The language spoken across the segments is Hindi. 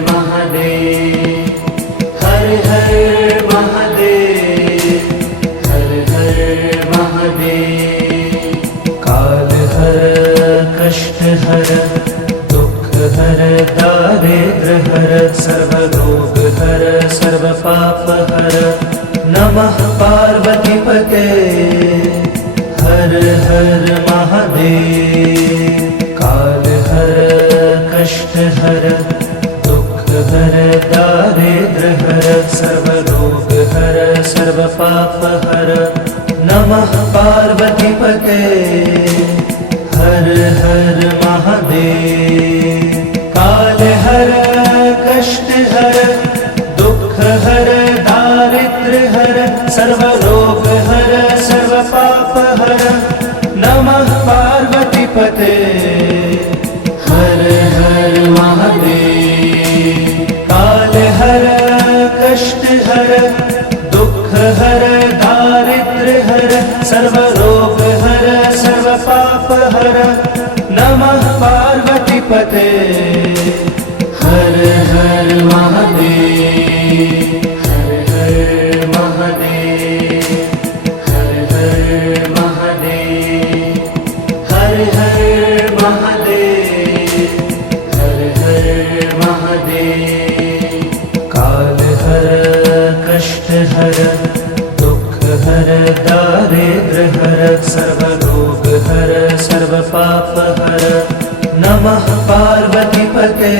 महादेव, हर हर महादेव, हर हर महादेव। काल हर कष्ट हर दुख हर दारिद्र हर सर्व रोग हर सर्व पाप हर। नमः पार्वती पते हर हर महादेव। काल हर कष्ट हर दुख हर दारिद्र हर सर्व रोग हर सर्व पाप हर। नमः पार्वती पते हर हर महादेव। काल हर कष्ट हर दुख हर दारिद्र हर सर्व रोग हर सर्व पाप हर। नमः पार्वती पते हर हर महादेव। काल हर कष्ट हर दुख हर दारिद्र हर सर्व रोग हर सर्व पाप हर। नमः पार्वती पते हर हर महादेव। हर हर महादेव, हर हर महादेव, हर हर महादेव, हर हर महादेव। काल हर कष्ट हर दुख हर दारिद्र हर सर्व रोग हर सर्व पाप हर। नमः पार्वती पते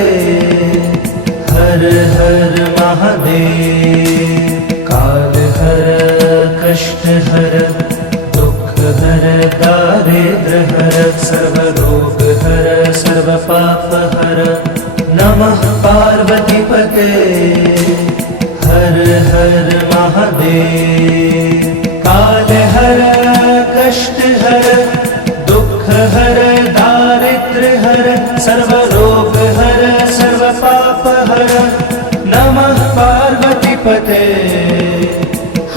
हर हर महादेव। काल हर कष्ट हर दुख हर दारिद्र हर सर्व रोग हर सर्व पाप हर। नमः पार्वती पते हर हर महादेव। काल हर कष्ट हर दुख हर दारिद्र हर सर्व रोग हर सर्व पाप हर। नमः पार्वती पते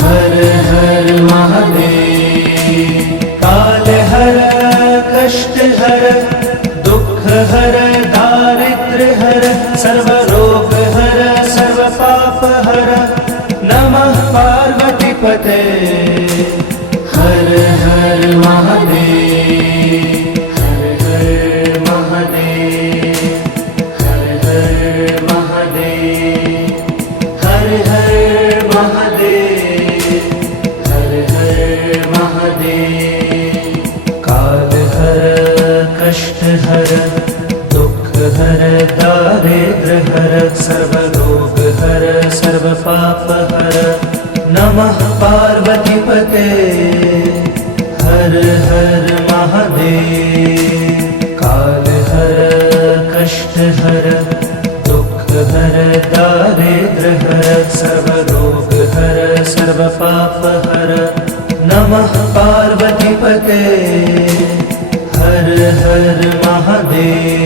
हर हर महादेव। काल हर कष्ट हर दुख हर दारिद्र हर सर्व रोग हर सर्व पाप हर। नमः पार्वती पते हर हर महादेव। हर हर महादेव, हर हर महादेव, हर हर महादेव, हर हर महादेव। काल हर कष्ट हर दुख हर दारिद्र हर सर्व रोग हर सर्व पाप हर। नमः पार्वती पते हर हर महादेव। काल हर कष्ट हर दुख हर दारिद्र हर सर्व रोग हर सर्व पाप हर। नमः पार्वती पते हर हर महादेव।